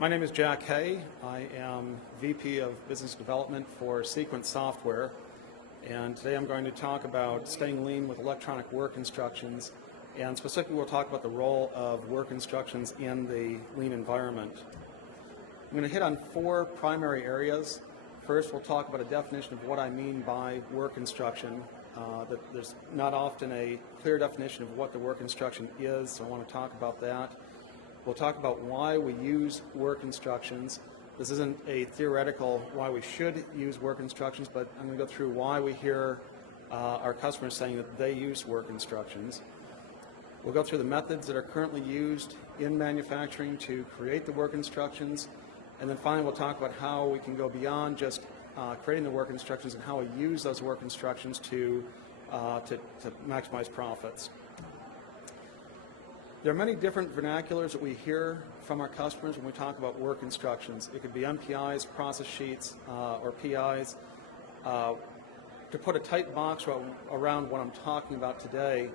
My name is Jack Hay. I am VP of Business Development for Sequence Software, and today I'm going to talk about staying lean with electronic work instructions, and specifically we'll talk about the role of work instructions in the lean environment. I'm going to hit on four primary areas. First, we'll talk about a definition of what I mean by work instruction. That there's not often a clear definition of what the work instruction is, so I want to talk about that. We'll talk about why we use work instructions. This isn't a theoretical why we should use work instructions, but I'm going to go through why we hear our customers saying that they use work instructions. We'll go through the methods that are currently used in manufacturing to create the work instructions, and then finally we'll talk about how we can go beyond just creating the work instructions and how we use those work instructions to maximize profits. There are many different vernaculars that we hear from our customers when we talk about work instructions. It could be MPIs, process sheets, or PIs. To put a tight box around what I'm talking about today,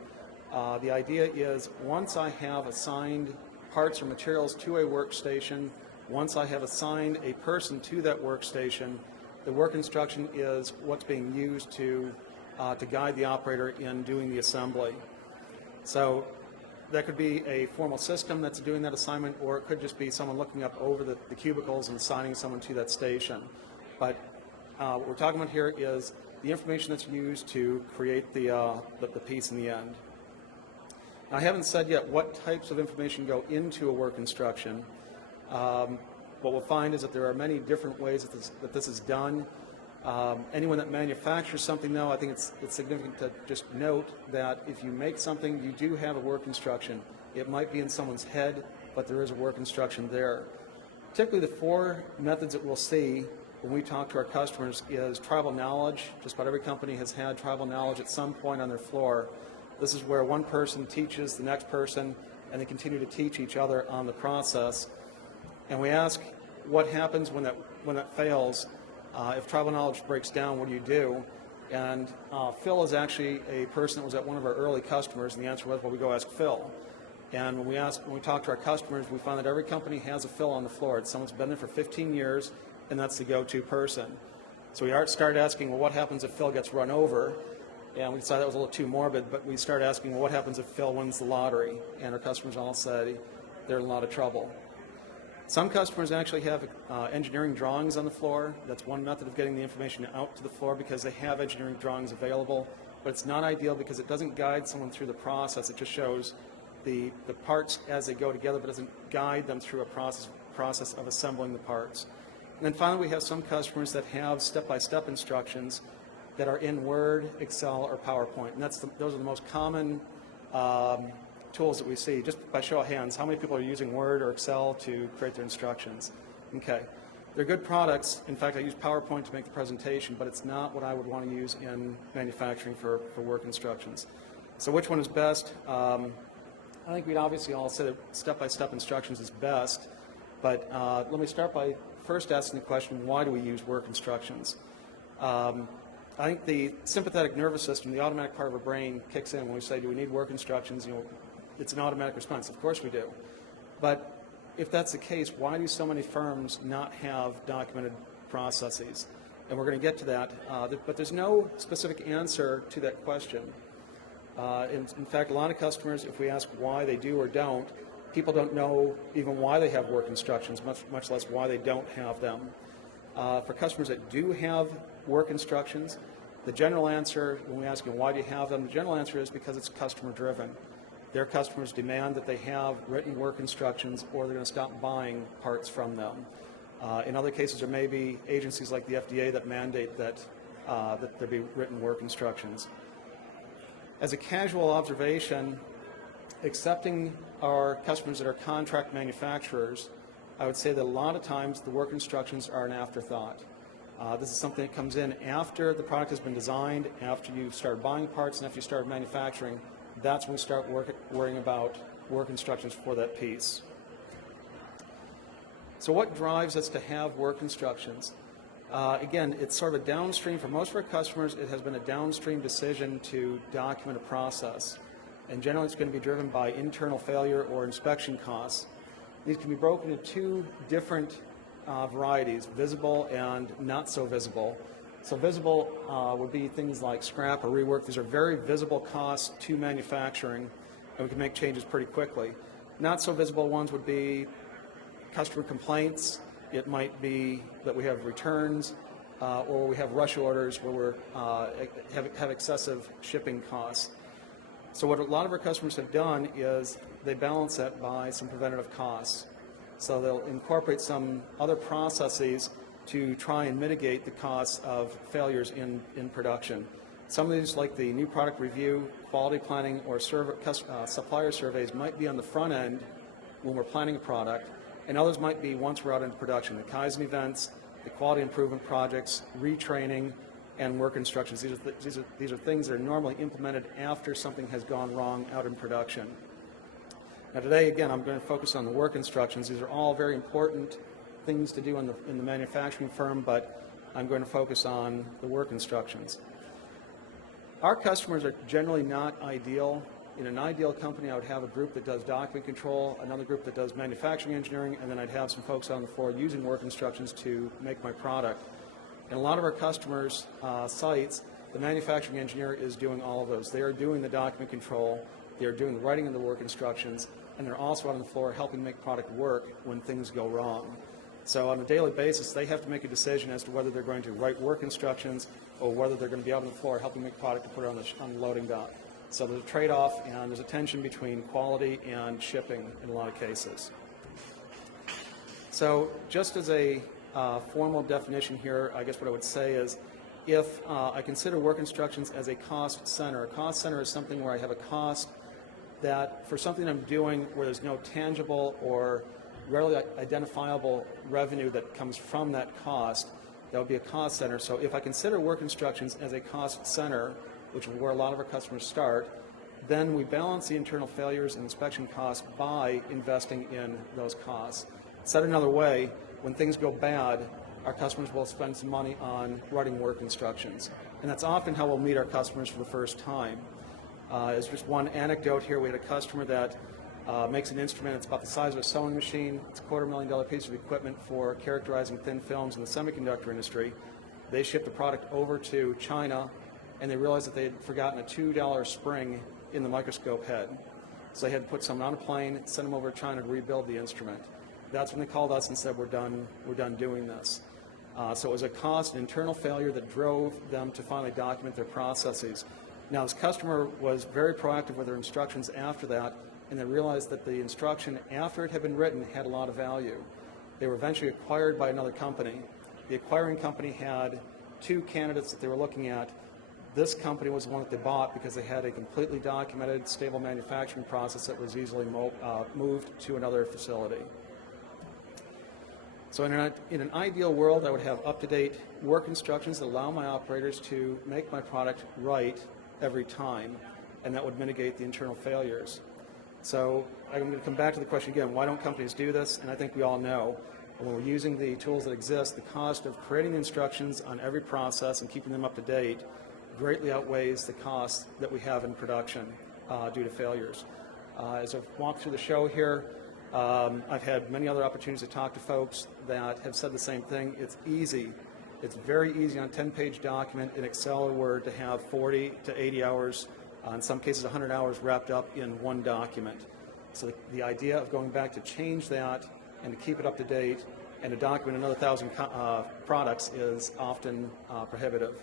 the idea is once I have assigned parts or materials to a workstation, once I have assigned a person to that workstation, the work instruction is what's being used to guide the operator in doing the assembly. So that could be a formal system that's doing that assignment, or it could just be someone looking up over the cubicles and assigning someone to that station. But what we're talking about here is the information that's used to create the piece in the end. Now, I haven't said yet what types of information go into a work instruction. What we'll find is that there are many different ways that this is done. Anyone that manufactures something, though, I think it's significant to just note that if you make something, you do have a work instruction. It might be in someone's head, but there is a work instruction there. Typically, the four methods that we'll see when we talk to our customers is tribal knowledge. Just about every company has had tribal knowledge at some point on their floor. This is where one person teaches the next person, and they continue to teach each other on the process. And we ask what happens when that fails. If tribal knowledge breaks down, what do you do? And Phil is actually a person that was at one of our early customers, and the answer was, well, we go ask Phil. And when we talk to our customers, we find that every company has a Phil on the floor. It's someone who's been there for 15 years, and that's the go-to person. So we started asking, well, what happens if Phil gets run over? And we decided that was a little too morbid, but we started asking, well, what happens if Phil wins the lottery? And our customers all said they're in a lot of trouble. Some customers actually have engineering drawings on the floor. That's one method of getting the information out to the floor because they have engineering drawings available, but it's not ideal because it doesn't guide someone through the process. It just shows the parts as they go together, but doesn't guide them through a process of assembling the parts. And then finally, we have some customers that have step-by-step instructions that are in Word, Excel, or PowerPoint, and those are the most common tools that we see. Just by show of hands, how many people are using Word or Excel to create their instructions? Okay. They're good products. In fact, I use PowerPoint to make the presentation, but it's not what I would want to use in manufacturing for work instructions. So which one is best? I think we'd obviously all say that step-by-step instructions is best, but let me start by first asking the question, why do we use work instructions? I think the sympathetic nervous system, the automatic part of our brain, kicks in when we say, do we need work instructions? It's an automatic response. Of course we do. But if that's the case, why do so many firms not have documented processes? And we're going to get to that. But there's no specific answer to that question. In fact, a lot of customers, if we ask why they do or don't, people don't know even why they have work instructions, much less why they don't have them. For customers that do have work instructions, the general answer, when we ask them why do you have them, the general answer is because it's customer driven. Their customers demand that they have written work instructions or they're going to stop buying parts from them. In other cases, there may be agencies like the FDA that mandate that there be written work instructions. As a casual observation, accepting our customers that are contract manufacturers, I would say that a lot of times the work instructions are an afterthought. This is something that comes in after the product has been designed, after you've started buying parts, and after you start manufacturing. That's when we start worrying about work instructions for that piece. So what drives us to have work instructions? Again, it's sort of a downstream. For most of our customers, it has been a downstream decision to document a process. And generally, it's going to be driven by internal failure or inspection costs. These can be broken into two different varieties, visible and not so visible. So visible would be things like scrap or rework. These are very visible costs to manufacturing, and we can make changes pretty quickly. Not so visible ones would be customer complaints. It might be that we have returns, or we have rush orders where we have excessive shipping costs. So what a lot of our customers have done is they balance that by some preventative costs. So they'll incorporate some other processes to try and mitigate the costs of failures in production. Some of these, like the new product review, quality planning, or supplier surveys, might be on the front end when we're planning a product, and others might be once we're out into production. The Kaizen events, the quality improvement projects, retraining, and work instructions. These are things that are normally implemented after something has gone wrong out in production. Now today, again, I'm going to focus on the work instructions. These are all very important things to do in the manufacturing firm, but I'm going to focus on the work instructions. Our customers are generally not ideal. In an ideal company, I would have a group that does document control, another group that does manufacturing engineering, and then I'd have some folks on the floor using work instructions to make my product. In a lot of our customers' sites, the manufacturing engineer is doing all of those. They are doing the document control, they are doing the writing of the work instructions, and they're also on the floor helping make product work when things go wrong. So on a daily basis, they have to make a decision as to whether they're going to write work instructions or whether they're going to be out on the floor helping make product to put it on the loading dock. So there's a trade-off, and there's a tension between quality and shipping in a lot of cases. So just as a formal definition here, I guess what I would say is, if I consider work instructions as a cost center is something where I have a cost that for something I'm doing where there's no tangible or readily identifiable revenue that comes from that cost, that would be a cost center. So if I consider work instructions as a cost center, which is where a lot of our customers start, then we balance the internal failures and inspection costs by investing in those costs. Said another way, when things go bad, our customers will spend some money on writing work instructions. And that's often how we'll meet our customers for the first time. As just one anecdote here, we had a customer that makes an instrument. It's about the size of a sewing machine. It's a $250,000 piece of equipment for characterizing thin films in the semiconductor industry. They shipped the product over to China, and they realized that they had forgotten a $2 spring in the microscope head. So they had to put someone on a plane, send them over to China to rebuild the instrument. That's when they called us and said, we're done doing this. So it was a cost, an internal failure that drove them to finally document their processes. Now, this customer was very proactive with their instructions after that, and they realized that the instruction after it had been written had a lot of value. They were eventually acquired by another company. The acquiring company had two candidates that they were looking at. This company was the one that they bought because they had a completely documented, stable manufacturing process that was easily moved to another facility. So in an ideal world, I would have up-to-date work instructions that allow my operators to make my product right every time, and that would mitigate the internal failures. So I'm going to come back to the question again, why don't companies do this? And I think we all know, when we're using the tools that exist, the cost of creating instructions on every process and keeping them up to date greatly outweighs the cost that we have in production due to failures. As I've walked through the show here, I've had many other opportunities to talk to folks that have said the same thing. It's easy. It's very easy on a 10-page document in Excel or Word to have 40 to 80 hours, in some cases 100 hours wrapped up in one document. So the idea of going back to change that and to keep it up to date and to document another 1,000 products is often prohibitive.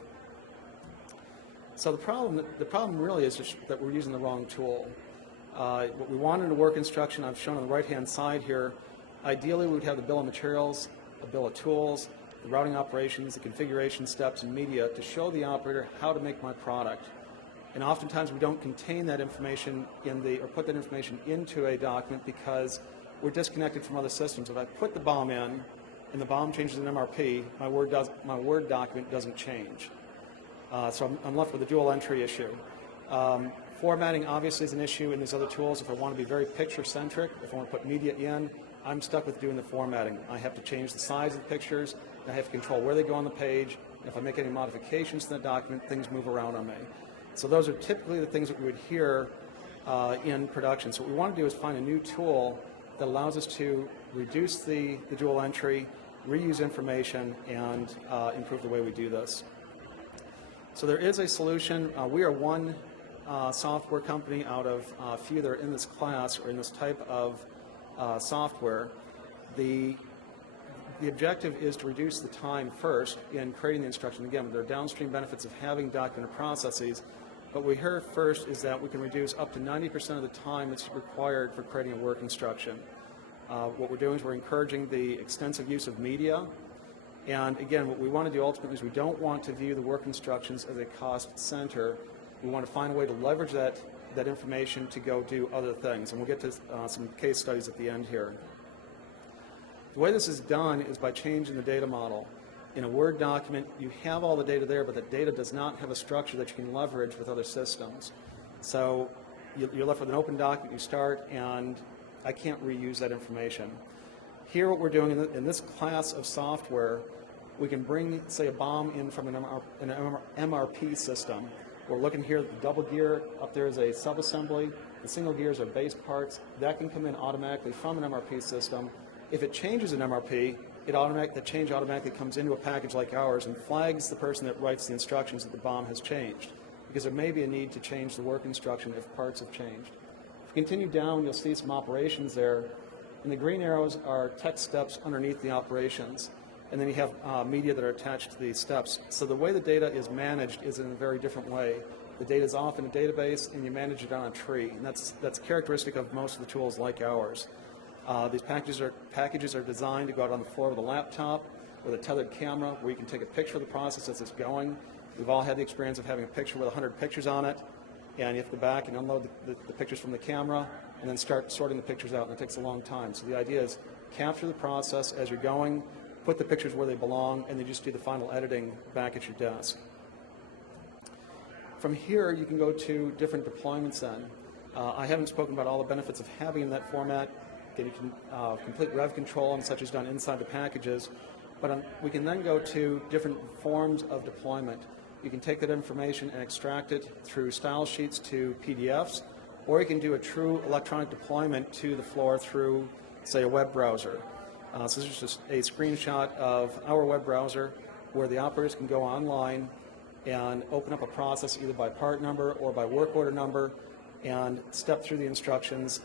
So the problem really is just that we're using the wrong tool. What we want in a work instruction, I've shown on the right-hand side here. Ideally, we would have the bill of materials, a bill of tools, the routing operations, the configuration steps, and media to show the operator how to make my product. And oftentimes we don't contain that information or put that information into a document because we're disconnected from other systems. If I put the BOM in and the BOM changes in MRP, my Word document doesn't change. So I'm left with a dual entry issue. Formatting obviously is an issue in these other tools. If I want to be very picture-centric, if I want to put media in, I'm stuck with doing the formatting. I have to change the size of the pictures, and I have to control where they go on the page. And if I make any modifications to the document, things move around on me. So those are typically the things that we would hear in production. So what we want to do is find a new tool that allows us to reduce the dual entry, reuse information, and improve the way we do this. So there is a solution. We are one software company out of a few that are in this class or in this type of software. The objective is to reduce the time first in creating the instruction. Again, there are downstream benefits of having documented processes, but what we heard first is that we can reduce up to 90% of the time that's required for creating a work instruction. What we're doing is we're encouraging the extensive use of media. And again, what we want to do ultimately is we don't want to view the work instructions as a cost center. We want to find a way to leverage that information to go do other things. And we'll get to some case studies at the end here. The way this is done is by changing the data model. In a Word document, you have all the data there, but the data does not have a structure that you can leverage with other systems. So you're left with an open document, you start, and I can't reuse that information. Here what we're doing in this class of software, we can bring, say, a BOM in from an MRP system. We're looking here at the double gear. Up there is a subassembly. The single gears are base parts. That can come in automatically from an MRP system. If it changes an MRP, that change automatically comes into a package like ours and flags the person that writes the instructions that the BOM has changed, because there may be a need to change the work instruction if parts have changed. If you continue down, you'll see some operations there. And the green arrows are text steps underneath the operations. And then you have media that are attached to these steps. So the way the data is managed is in a very different way. The data is off in a database, and you manage it on a tree. And that's characteristic of most of the tools like ours. These packages are designed to go out on the floor with a laptop with a tethered camera where you can take a picture of the process as it's going. We've all had the experience of having a picture with 100 pictures on it, and you have to go back and unload the pictures from the camera and then start sorting the pictures out, and it takes a long time. So the idea is capture the process as you're going, put the pictures where they belong, and then just do the final editing back at your desk. From here, you can go to different deployments then. I haven't spoken about all the benefits of having in that format. Again, you can complete rev control and such is done inside the packages, but we can then go to different forms of deployment. You can take that information and extract it through style sheets to PDFs, or you can do a true electronic deployment to the floor through, say, a web browser. So this is just a screenshot of our web browser where the operators can go online and open up a process either by part number or by work order number and step through the instructions.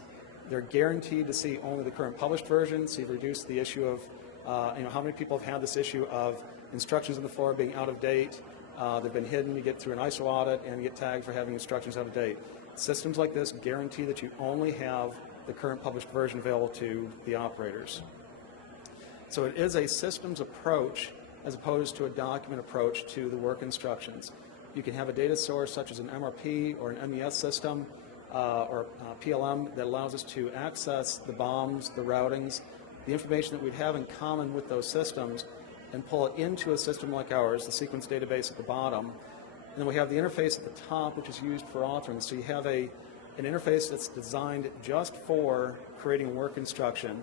They're guaranteed to see only the current published version, so you've reduced the issue of how many people have had this issue of instructions on the floor being out of date. They've been hidden. You get through an ISO audit and you get tagged for having instructions out of date. Systems like this guarantee that you only have the current published version available to the operators. So it is a systems approach as opposed to a document approach to the work instructions. You can have a data source such as an MRP or an MES system or PLM that allows us to access the BOMs, the routings, the information that we'd have in common with those systems, and pull it into a system like ours, the sequence database at the bottom. And then we have the interface at the top, which is used for authoring. So you have an interface that's designed just for creating a work instruction.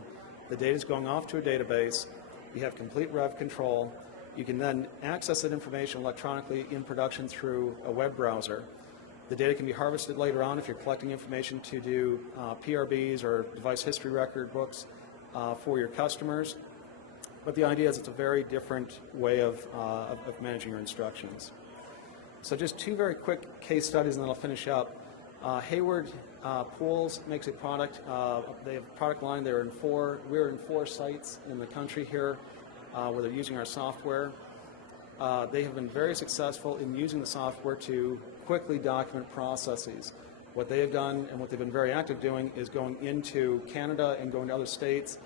The data is going off to a database. You have complete rev control. You can then access that information electronically in production through a web browser. The data can be harvested later on if you're collecting information to do PRBs or device history record books for your customers. But the idea is it's a very different way of managing your instructions. So just two very quick case studies, and then I'll finish up. Hayward Pools makes a product. They have a product line. We're in 4 sites in the country here where they're using our software. They have been very successful in using the software to quickly document processes. What they have done and what they've been very active doing is going into Canada and going to other states,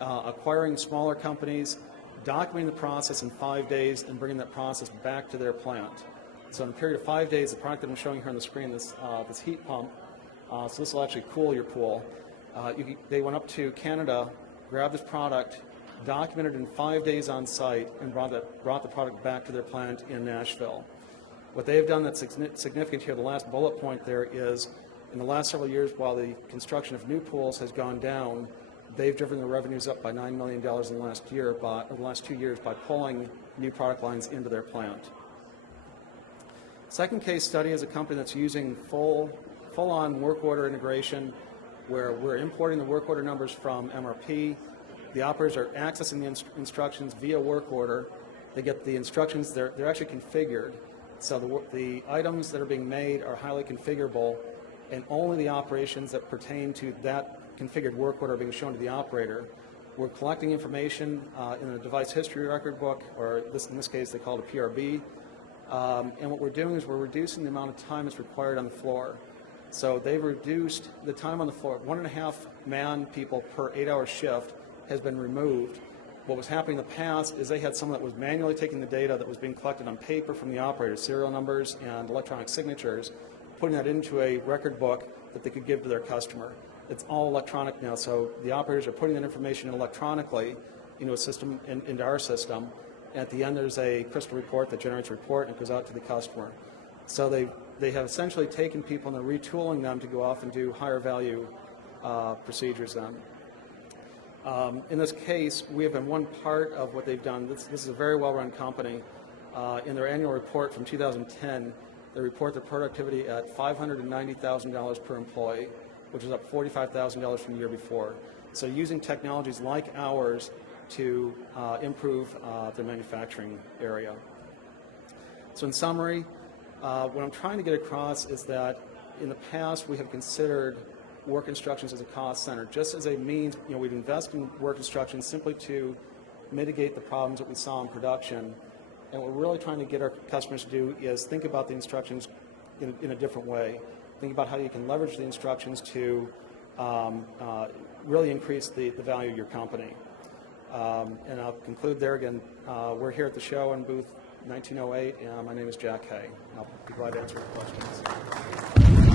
acquiring smaller companies, documenting the process in 5 days, and bringing that process back to their plant. So in a period of 5 days, the product that I'm showing here on the screen, this heat pump, so this will actually cool your pool. They went up to Canada, grabbed this product, documented in 5 days on site, and brought the product back to their plant in Nashville. What they have done that's significant here, the last bullet point there is, in the last several years, while the construction of new pools has gone down, they've driven their revenues up by $9 million in the last 2 years by pulling new product lines into their plant. Second case study is a company that's using full-on work order integration where we're importing the work order numbers from MRP. The operators are accessing the instructions via work order. They get the instructions, they're actually configured. So the items that are being made are highly configurable, and only the operations that pertain to that configured work order are being shown to the operator. We're collecting information in a device history record book, or in this case they call it a PRB. And what we're doing is we're reducing the amount of time that's required on the floor. So they've reduced the time on the floor. 1.5 man people per 8-hour shift has been removed. What was happening in the past is they had someone that was manually taking the data that was being collected on paper from the operator, serial numbers and electronic signatures, putting that into a record book that they could give to their customer. It's all electronic now, so the operators are putting that information electronically into a system, into our system. And at the end, there's a crystal report that generates a report and it goes out to the customer. So they have essentially taken people and they're retooling them to go off and do higher value procedures then. In this case, we have been one part of what they've done. This is a very well-run company. In their annual report from 2010, they report their productivity at $590,000 per employee, which is up $45,000 from the year before. So using technologies like ours to improve their manufacturing area. So in summary, what I'm trying to get across is that in the past we have considered work instructions as a cost center, just as a means. We'd invest in work instructions simply to mitigate the problems that we saw in production. And what we're really trying to get our customers to do is think about the instructions in a different way. Think about how you can leverage the instructions to really increase the value of your company. And I'll conclude there again. We're here at the show in booth 1908, and my name is Jack Hay. I'll be glad to answer your questions.